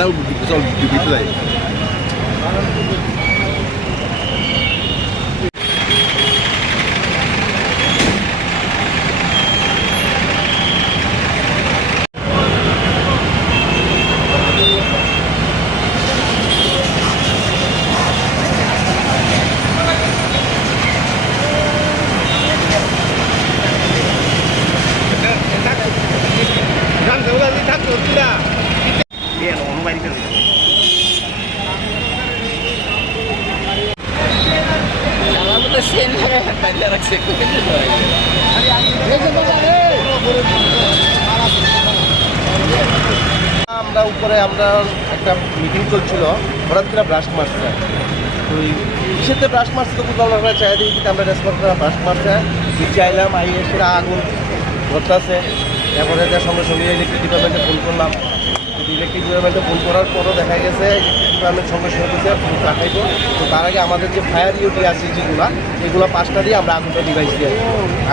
now we solve the reply. রাখছে আমরা উপরে, আমরা একটা মিটিং চলছিল, হঠাৎ করে ব্রাশ মারছে। তো কিসেতে ব্রাশ মারছে তো বুঝলাম আমরা চাই দেখি আমরা রেসপন্সরা ব্রাশ মারছে। নিচে আইলাম আই এসে আগুন ধরতেছে। তারপরে সঙ্গে সঙ্গে ইলেকট্রিক ডিপার্টমেন্টে ফোন করলাম। ইলেকট্রিক ডিপার্টমেন্টে ফোন করার পরও দেখা গেছে ইলেকট্রিক ডিপার্টমেন্ট সঙ্গে সঙ্গে দিচ্ছে ফোন কাটাইবো। তো তার আগে আমাদের যে ফায়ার ইউটি আছে যেগুলো এগুলো পাঁচটা দিয়ে আমরা আগুনটা ডিভাইস দিয়ে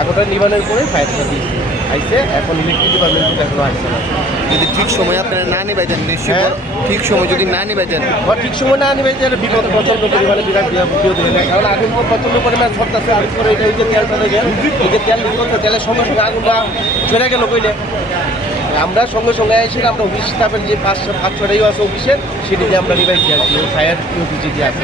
আগুনটা নিবানের পরে ফায়ারটা দিয়েছি আইসে এখন ইলেকট্রিক ডিপার্টমেন্ট এখনও আসছে না। যদি ঠিক সময় আপনারা না নিবাইতেন নিশ্চয়ই হ্যাঁ। ঠিক সময় যদি না নিবাইতেন বা ঠিক সময় না নিবে যে বিপদ প্রচণ্ড পরিমাণে বিরাট বিপদ হয়ে যায়। কারণ আগুন পর প্রচণ্ড পরিমাণে ছড়তেছে আর করে এটা এই যে তেলটা দেখে এই যে তেল লিখতে তেলের সঙ্গে সঙ্গে আগুনটা চলে গেল কইলে। আমরা সঙ্গে সঙ্গে এসে আমরা অফিস স্টাফের যে পাঁচ পাঁচ ছটাই আছে অফিসের সেটি দিয়ে আমরা নিবাই দিয়ে আসি ফায়ার অফিসে দিয়ে আছে।